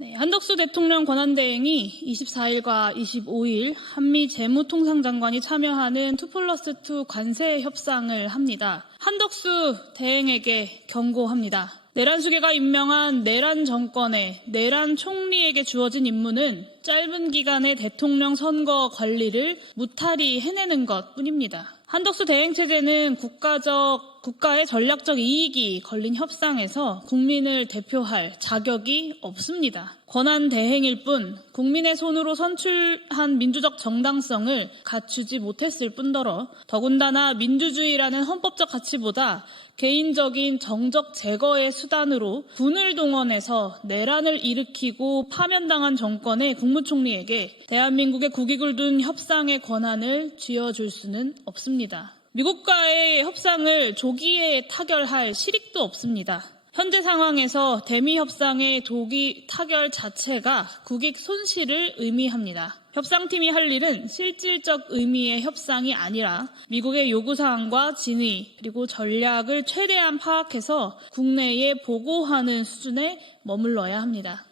네, 한덕수 대통령 권한대행이 24일과 25일 한미 재무통상장관이 참여하는 2+2 관세 협상을 합니다. 한덕수 대행에게 경고합니다. 내란 수계가 임명한 내란 정권의 내란 총리에게 주어진 임무는 짧은 기간의 대통령 선거 관리를 무탈히 해내는 것뿐입니다. 한덕수 대행체제는 국가의 전략적 이익이 걸린 협상에서 국민을 대표할 자격이 없습니다. 권한 대행일 뿐 국민의 손으로 선출한 민주적 정당성을 갖추지 못했을 뿐더러 더군다나 민주주의라는 헌법적 가치보다 개인적인 정적 제거의 수단으로 군을 동원해서 내란을 일으키고 파면당한 정권의 국무총리에게 대한민국의 국익을 둔 협상의 권한을 쥐어줄 수는 없습니다. 미국과의 협상을 조기에 타결할 실익도 없습니다. 현재 상황에서 대미 협상의 조기 타결 자체가 국익 손실을 의미합니다. 협상팀이 할 일은 실질적 의미의 협상이 아니라 미국의 요구사항과 진위 그리고 전략을 최대한 파악해서 국내에 보고하는 수준에 머물러야 합니다.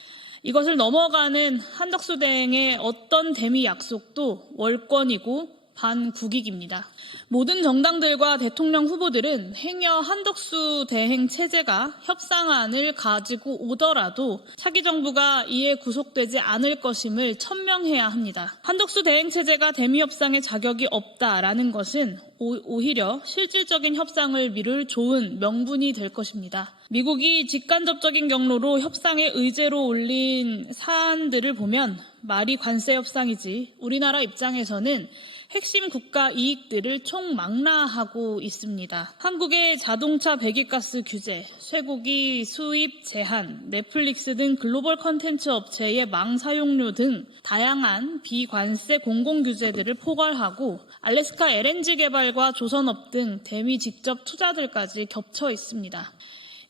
이것을 넘어가는 한덕수 대행의 어떤 대미 약속도 월권이고 반국익입니다. 모든 정당들과 대통령 후보들은 행여 한덕수 대행 체제가 협상안을 가지고 오더라도 차기 정부가 이에 구속되지 않을 것임을 천명해야 합니다. 한덕수 대행 체제가 대미 협상에 자격이 없다라는 것은 오히려 실질적인 협상을 미룰 좋은 명분이 될 것입니다. 미국이 직간접적인 경로로 협상의 의제로 올린 사안들을 보면 말이 관세 협상이지 우리나라 입장에서는 핵심 국가 이익들을 총망라하고 있습니다. 한국의 자동차 배기가스 규제, 쇠고기 수입 제한, 넷플릭스 등 글로벌 콘텐츠 업체의 망 사용료 등 다양한 비관세 공공규제들을 포괄하고 알래스카 LNG 개발과 조선업 등 대미 직접 투자들까지 겹쳐 있습니다.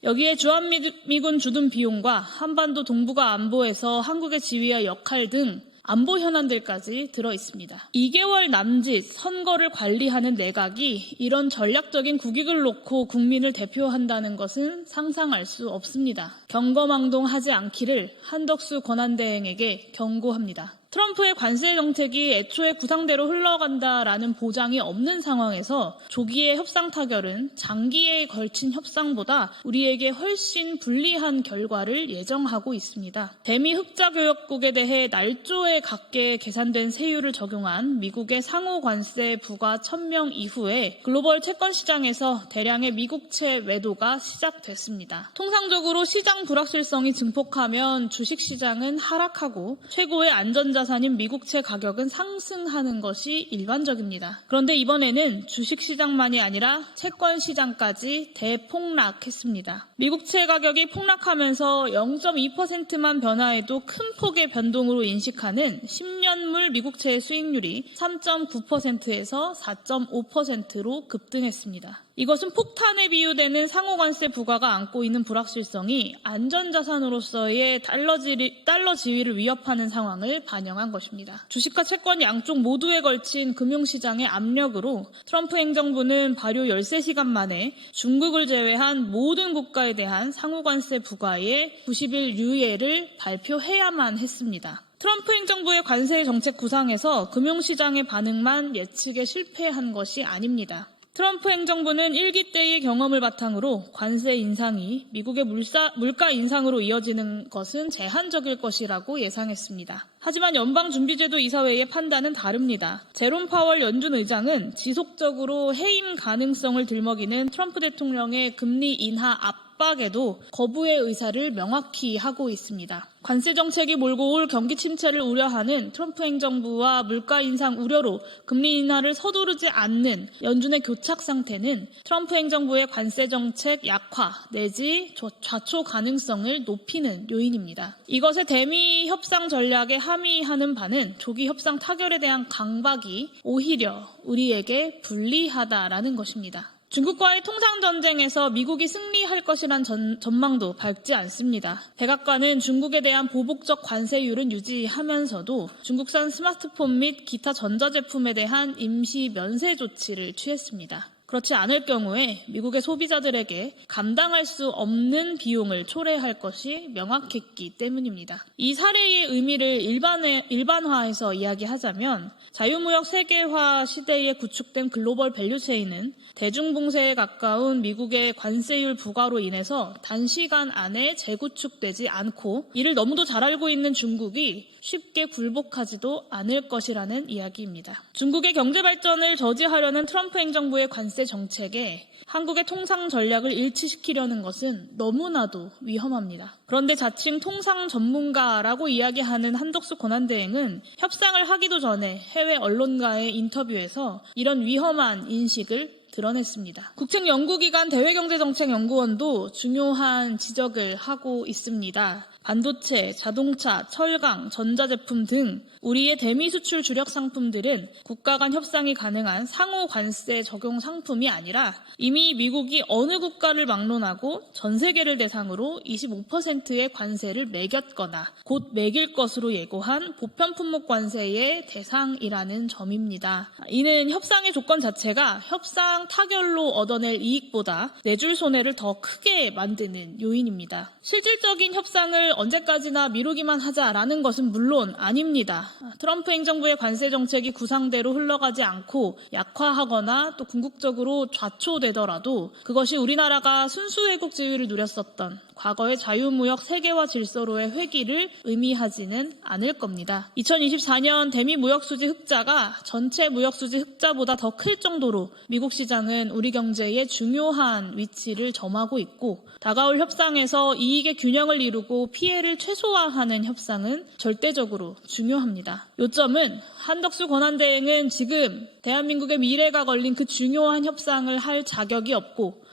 여기에 주한미군 주둔 비용과 한반도 동북아 안보에서 한국의 지위와 역할 등 안보 현안들까지 들어 있습니다. 2개월 남짓 선거를 관리하는 내각이 이런 전략적인 국익을 놓고 국민을 대표한다는 것은 상상할 수 없습니다. 경거망동하지 않기를 한덕수 권한대행에게 경고합니다. 트럼프의 관세 정책이 애초에 구상대로 흘러간다라는 보장이 없는 상황에서 조기의 협상 타결은 장기에 걸친 협상보다 우리에게 훨씬 불리한 결과를 예정하고 있습니다. 대미 흑자교역국에 대해 날조에 갖게 계산된 세율을 적용한 미국의 상호 관세 부과 천명 이후에 글로벌 채권 시장에서 대량의 미국채 매도가 시작됐습니다. 통상적으로 시장 불확실성이 증폭하면 주식시장은 하락하고 최고의 안전자산인 미국채 가격은 상승하는 것이 일반적입니다. 그런데 이번에는 주식시장만이 아니라 채권시장까지 대폭락했습니다. 미국채 가격이 폭락하면서 0.2%만 변화해도 큰 폭의 변동으로 인식하는 10년물 미국채의 수익률이 3.9%에서 4.5%로 급등했습니다. 이것은 폭탄에 비유되는 상호관세 부과가 안고 있는 불확실성이 안전자산으로서의 달러 지위를 위협하는 상황을 반영한 것입니다. 주식과 채권 양쪽 모두에 걸친 금융시장의 압력으로 트럼프 행정부는 발효 13시간 만에 중국을 제외한 모든 국가에 대한 상호관세 부과의 90일 유예를 발표해야만 했습니다. 트럼프 행정부의 관세 정책 구상에서 금융시장의 반응만 예측에 실패한 것이 아닙니다. 트럼프 행정부는 1기 때의 경험을 바탕으로 관세 인상이 미국의 물가 인상으로 이어지는 것은 제한적일 것이라고 예상했습니다. 하지만 연방준비제도 이사회의 판단은 다릅니다. 제롬 파월 연준 의장은 지속적으로 해임 가능성을 들먹이는 트럼프 대통령의 금리 인하 압박에도 거부의 의사를 명확히 하고 있습니다. 관세 정책이 몰고 올 경기 침체를 우려하는 트럼프 행정부와 물가 인상 우려로 금리 인하를 서두르지 않는 연준의 교착 상태는 트럼프 행정부의 관세 정책 약화 내지 좌초 가능성을 높이는 요인입니다. 이것의 대미 협상 전략에 함의하는 바는 조기 협상 타결에 대한 강박이 오히려 우리에게 불리하다라는 것입니다. 중국과의 통상전쟁에서 미국이 승리할 것이란 전망도 밝지 않습니다. 백악관은 중국에 대한 보복적 관세율은 유지하면서도 중국산 스마트폰 및 기타 전자제품에 대한 임시 면세 조치를 취했습니다. 그렇지 않을 경우에 미국의 소비자들에게 감당할 수 없는 비용을 초래할 것이 명확했기 때문입니다. 이 사례의 의미를 일반화해서 이야기하자면 자유무역 세계화 시대에 구축된 글로벌 밸류체인은 대중봉쇄에 가까운 미국의 관세율 부과로 인해서 단시간 안에 재구축되지 않고 이를 너무도 잘 알고 있는 중국이 쉽게 굴복하지도 않을 것이라는 이야기입니다. 중국의 경제 발전을 저지하려는 트럼프 행정부의 관세 정책에 한국의 통상 전략을 일치시키려는 것은 너무나도 위험합니다. 그런데 자칭 통상 전문가라고 이야기하는 한덕수 권한대행은 협상을 하기도 전에 해외 언론과의 인터뷰에서 이런 위험한 인식을 드러냈습니다. 국책연구기관 대외경제정책연구원도 중요한 지적을 하고 있습니다. 반도체, 자동차, 철강, 전자제품 등 우리의 대미 수출 주력 상품들은 국가 간 협상이 가능한 상호 관세 적용 상품이 아니라 이미 미국이 어느 국가를 막론하고 전 세계를 대상으로 25%의 관세를 매겼거나 곧 매길 것으로 예고한 보편 품목 관세의 대상이라는 점입니다. 이는 협상의 조건 자체가 협상 타결로 얻어낼 이익보다 내줄 손해를 더 크게 만드는 요인입니다. 실질적인 협상을 언제까지나 미루기만 하자라는 것은 물론 아닙니다. 트럼프 행정부의 관세 정책이 구상대로 흘러가지 않고 약화하거나 또 궁극적으로 좌초되더라도 그것이 우리나라가 순수 회국 지위를 누렸었던 과거의 자유무역 세계화 질서로의 회귀를 의미하지는 않을 겁니다. 2024년 대미 무역수지 흑자가 전체 무역수지 흑자보다 더 클 정도로 미국 시장은 우리 경제에 중요한 위치를 점하고 있고 다가올 협상에서 이익의 균형을 이루고 피해를 최소화하는 협상은 절대적으로 중요합니다. 요점은 한덕수 권한대행은 지금 대한민국의 미래가 걸린 그 중요한 협상을 할 자격이 없고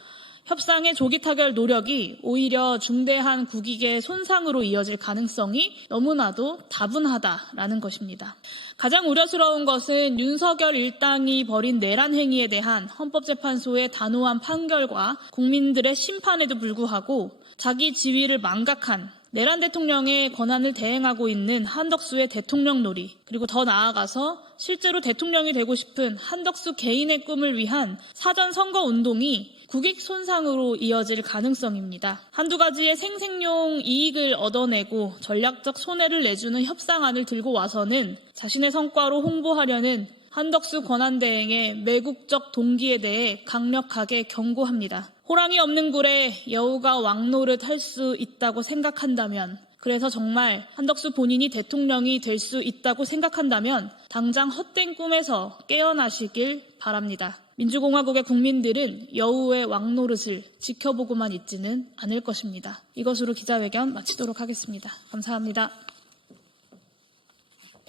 협상의 조기 타결 노력이 오히려 중대한 국익의 손상으로 이어질 가능성이 너무나도 다분하다라는 것입니다. 가장 우려스러운 것은 윤석열 일당이 벌인 내란 행위에 대한 헌법재판소의 단호한 판결과 국민들의 심판에도 불구하고 자기 지위를 망각한 내란 대통령의 권한을 대행하고 있는 한덕수의 대통령 놀이, 그리고 더 나아가서 실제로 대통령이 되고 싶은 한덕수 개인의 꿈을 위한 사전 선거 운동이 국익 손상으로 이어질 가능성입니다. 한두 가지의 생색용 이익을 얻어내고 전략적 손해를 내주는 협상안을 들고 와서는 자신의 성과로 홍보하려는 한덕수 권한대행의 매국적 동기에 대해 강력하게 경고합니다. 호랑이 없는 굴에 여우가 왕노릇 할 수 있다고 생각한다면, 그래서 정말 한덕수 본인이 대통령이 될 수 있다고 생각한다면 당장 헛된 꿈에서 깨어나시길 바랍니다. 민주공화국의 국민들은 여우의 왕노릇을 지켜보고만 있지는 않을 것입니다. 이것으로 기자회견 마치도록 하겠습니다. 감사합니다.